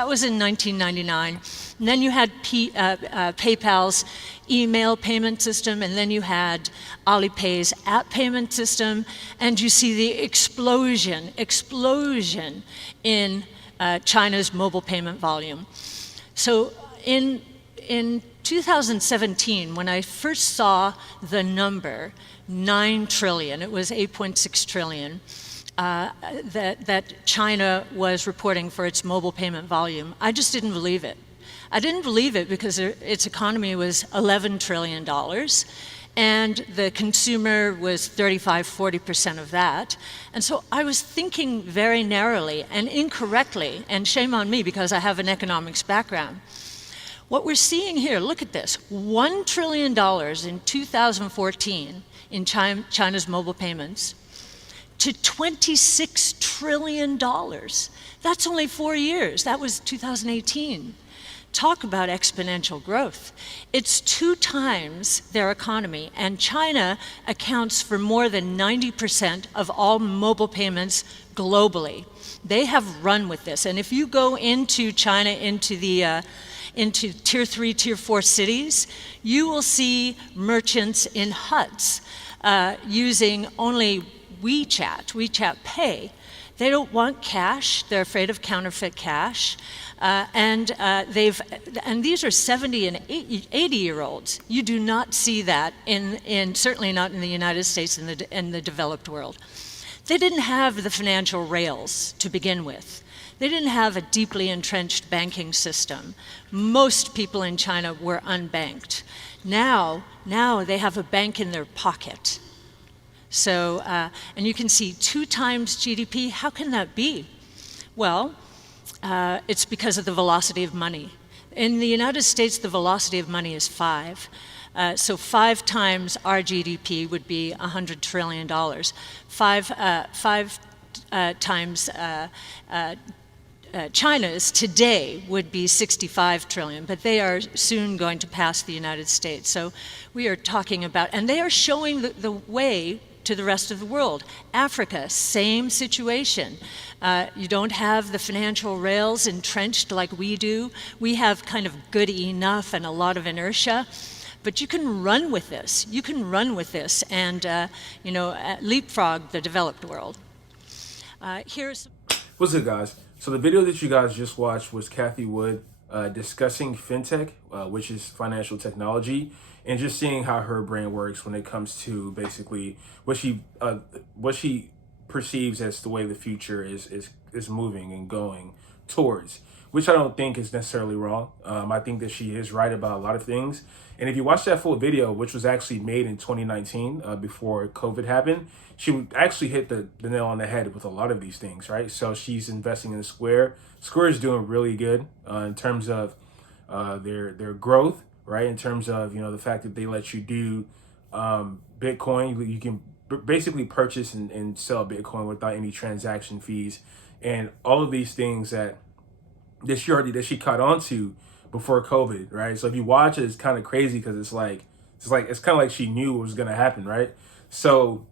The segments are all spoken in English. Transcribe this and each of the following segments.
That was in 1999. And then you had PayPal's email payment system, and then you had Alipay's app payment system, and you see the explosion in China's mobile payment volume. So in 2017, when I first saw the number 9 trillion, it was 8.6 trillion, that China was reporting for its mobile payment volume, I just didn't believe it. I didn't believe it because its economy was $11 trillion, and the consumer was 35–40% of that. And so I was thinking very narrowly and incorrectly, and shame on me because I have an economics background. What we're seeing here, look at this, $1 trillion in 2014 in China's mobile payments, to $26 trillion. That's only 4 years. That was 2018. Talk about exponential growth. It's 2 times their economy, and China accounts for more than 90% of all mobile payments globally. They have run with this, and if you go into China, into tier 3, tier 4 cities, you will see merchants in huts using only WeChat Pay. They don't want cash. They're afraid of counterfeit cash. And these are 70 and 80-year-olds. You do not see that certainly not in the United States and in the developed world. They didn't have the financial rails to begin with. They didn't have a deeply entrenched banking system. Most people in China were unbanked. Now they have a bank in their pocket. So, and you can see 2 times GDP. How can that be? Well, it's because of the velocity of money. In the United States, the velocity of money is 5. So 5 times our GDP would be $100 trillion. 5 times China's today would be 65 trillion, but they are soon going to pass the United States. So we are talking about, and they are showing the way to the rest of the world. Africa, same situation. You don't have the financial rails entrenched like we do. We have kind of good enough and a lot of inertia, but you can run with this. You can run with this and leapfrog the developed world. What's good, guys? So the video that you guys just watched was Cathie Wood discussing FinTech, which is financial technology, and just seeing how her brain works when it comes to basically what she perceives as the way the future is moving and going towards, which I don't think is necessarily wrong. I think that she is right about a lot of things. And if you watch that full video, which was actually made in 2019 before COVID happened, she would actually hit the nail on the head with a lot of these things, right? So she's investing in Square. Square is doing really good in terms of their growth, right? In terms of, the fact that they let you do Bitcoin. You can basically purchase and sell Bitcoin without any transaction fees, and all of these things that she caught on to before COVID, right? So if you watch it, it's kind of crazy because it's kind of like she knew what was gonna happen, right? So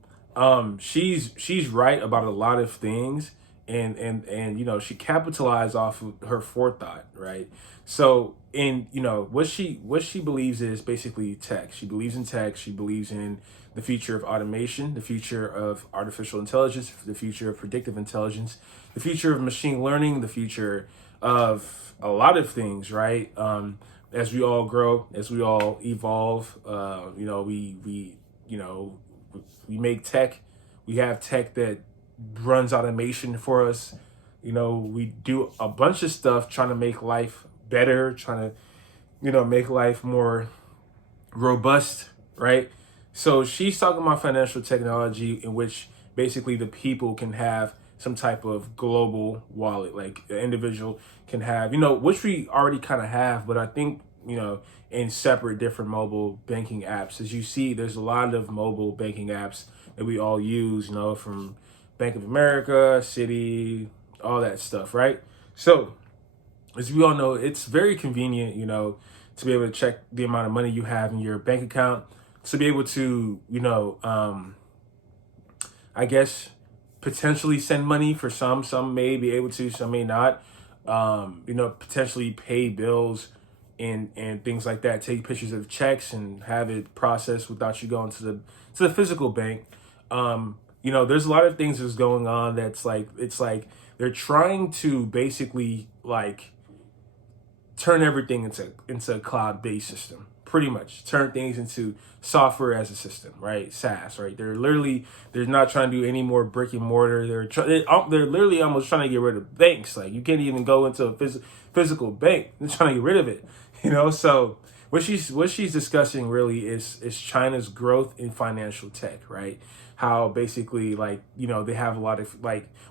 she's right about a lot of things, and she capitalized off of her forethought, right? So what she believes is basically tech. She believes in tech. She believes in the future of automation, the future of artificial intelligence, the future of predictive intelligence, the future of machine learning, the future of a lot of things, right? As we all grow, as we all evolve, we make tech. We have tech that runs automation for us. We do a bunch of stuff trying to make life better, trying to, make life more robust, right? So she's talking about financial technology in which basically the people can have some type of global wallet, like the individual can have, which we already kind of have, but I think, in separate different mobile banking apps. As you see, there's a lot of mobile banking apps that we all use, from Bank of America, Citi, all that stuff, right? So as we all know, it's very convenient, to be able to check the amount of money you have in your bank account, to be able to, I guess, potentially send money for some may be able to, some may not. potentially pay bills and things like that, take pictures of checks and have it processed without you going to the physical bank. There's a lot of things that's going on that's like, it's like they're trying to basically like turn everything into a cloud-based system, pretty much turn things into software as a system, right? SaaS, right? They're not trying to do any more brick and mortar. They're literally almost trying to get rid of banks. Like you can't even go into a physical bank. They're trying to get rid of it, So what she's discussing really is China's growth in financial tech, right? How basically they have a lot of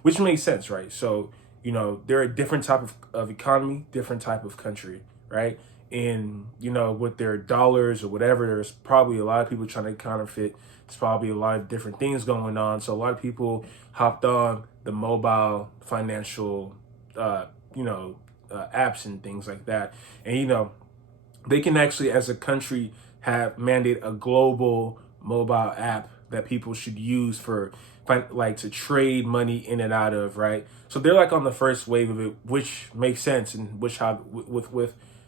which makes sense, right? So they're a different type of economy, different type of country, right? And with their dollars or whatever, there's probably a lot of people trying to counterfeit. There's probably a lot of different things going on. So a lot of people hopped on the mobile financial apps and things like that. And they can actually, as a country, have mandate a global mobile app that people should use for to trade money in and out of, right? So they're on the first wave of it, which makes sense, and with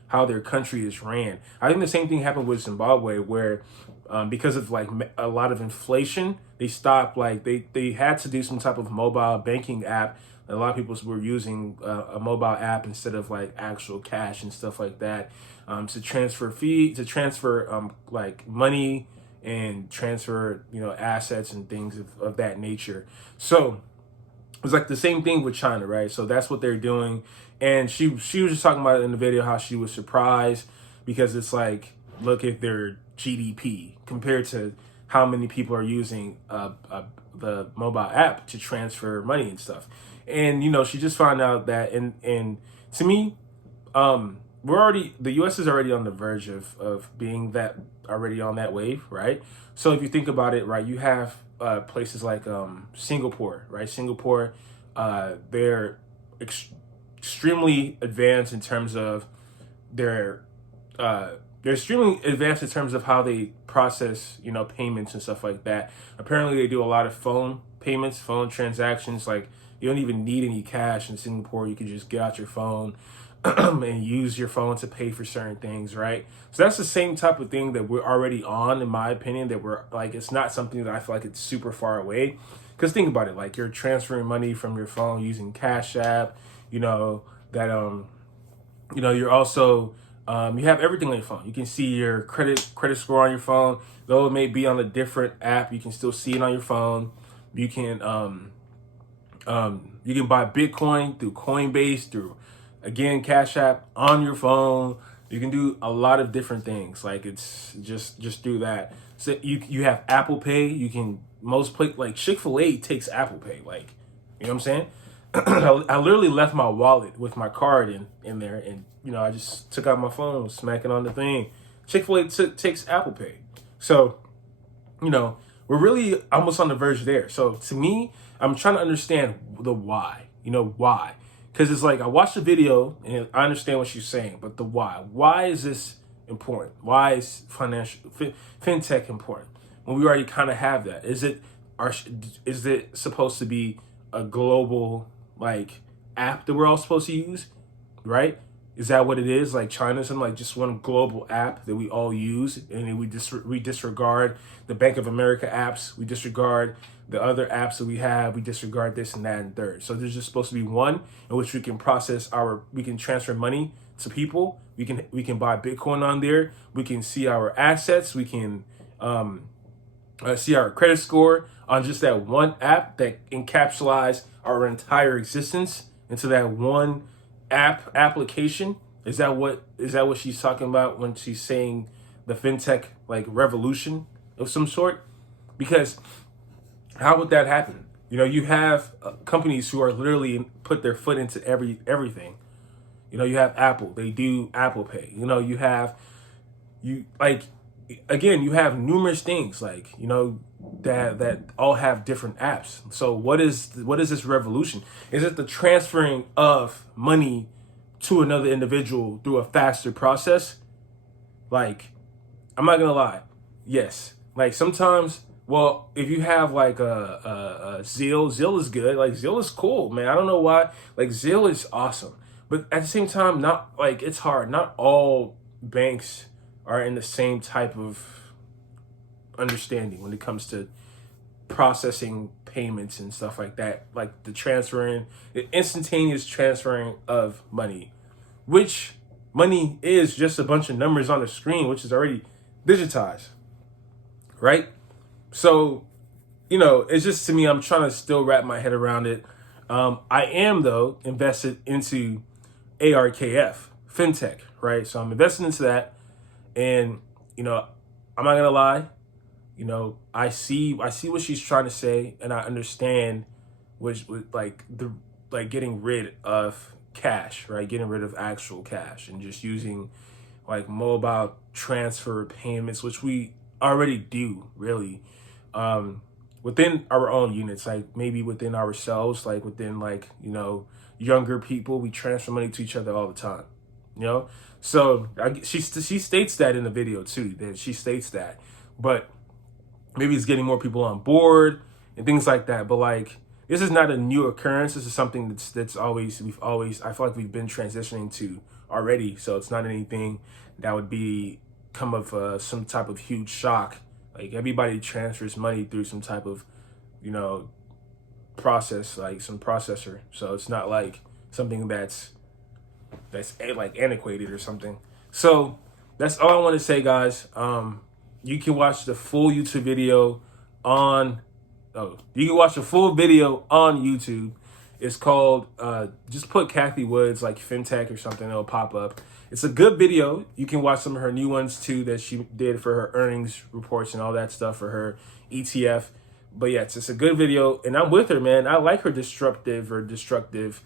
how their country is ran. I think the same thing happened with Zimbabwe, where because of a lot of inflation, they stopped. They had to do some type of mobile banking app. A lot of people were using a mobile app instead of actual cash and stuff like that, to transfer money and transfer assets and things of that nature. So it's the same thing with China, right? So that's what they're doing. And she was just talking about it in the video, how she was surprised because it's look at their GDP compared to how many people are using the mobile app to transfer money and stuff. And she just found out that, and to me, the U.S. is already on the verge of being already on that wave, right? So if you think about it, right, you have places like Singapore, right? Singapore, they're extremely advanced in terms of they're extremely advanced in terms of how they process, payments and stuff like that. Apparently, they do a lot of phone payments, phone transactions. You don't even need any cash in Singapore. You can just get out your phone and use your phone to pay for certain things, right? So that's the same type of thing that we're already on, in my opinion, that we're it's not something that I feel it's super far away. Because think about it, you're transferring money from your phone using Cash App, you're also, you have everything on your phone. You can see your credit score on your phone. Though it may be on a different app, you can still see it on your phone. You can buy Bitcoin through Coinbase, through again Cash App on your phone. You can do a lot of different things. It's just do that. So you have Apple Pay. You can Chick-fil-A takes Apple Pay. You know what I'm saying? I literally left my wallet with my card in there, and I just took out my phone, smack it on the thing. Chick-fil-A takes Apple Pay. So we're really almost on the verge there. So to me, I'm trying to understand the why. Why? Because it's I watched the video and I understand what she's saying, but the why. Why is this important? Why is FinTech important when we already kind of have that? Is it supposed to be a global app that we're all supposed to use, right? Is that what it is? China's in just one global app that we all use, and then we disregard the Bank of America apps, we disregard the other apps that we have, we disregard this and that and third. So there's just supposed to be one in which we can we can transfer money to people. We can buy Bitcoin on there. We can see our assets. We can see our credit score on just that one app that encapsulates our entire existence into that one application. Is that what she's talking about when she's saying the FinTech revolution of some sort? Because how would that happen? You have companies who are literally put their foot into everything. You have Apple. They do Apple Pay. You have numerous things that all have different apps. So what is this revolution? Is it the transferring of money to another individual through a faster process? I'm not gonna lie. Yes. Sometimes, well, if you have a Zelle is good. Zelle is cool, man. I don't know why. Zelle is awesome. But at the same time, not like it's hard. Not all banks are in the same type of understanding when it comes to processing payments and stuff like that, like the instantaneous transferring of money, which money is just a bunch of numbers on a screen, which is already digitized, right? So, it's just, to me, I'm trying to still wrap my head around it. I am, though, invested into ARKF, FinTech, right? So I'm invested into that. And, I'm not going to lie. I see what she's trying to say, and I understand which getting rid of cash, right? Getting rid of actual cash and just using like mobile transfer payments, which we already do really, within our own units, like maybe within ourselves, like within younger people, we transfer money to each other all the time, So she states that in the video too, that she states that, but maybe it's getting more people on board and things like that. But this is not a new occurrence. This is something that's always, I feel like we've been transitioning to already. So it's not anything that would come of some type of huge shock. Like everybody transfers money through some type of, process, like some processor. So it's not like something that's like antiquated or something. So that's all I want to say, guys. You can watch the full YouTube video on YouTube. It's called just put Cathie Woods, like FinTech or something, it'll pop up. It's a good video. You can watch some of her new ones too that she did for her earnings reports and all that stuff for her ETF. But yeah, it's a good video, and I'm with her, man. I like her destructive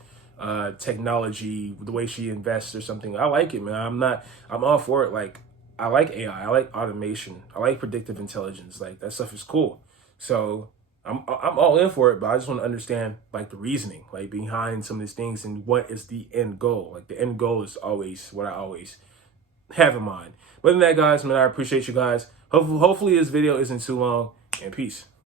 technology, the way she invests or something. I like it, man. I'm all for it. Like, I like AI. I like automation. I like predictive intelligence. Like, that stuff is cool. So I'm all in for it, but I just want to understand like the reasoning, like behind some of these things and what is the end goal. Like the end goal is always what I always have in mind. But other than that, guys, man, I appreciate you guys. Hopefully this video isn't too long, and peace.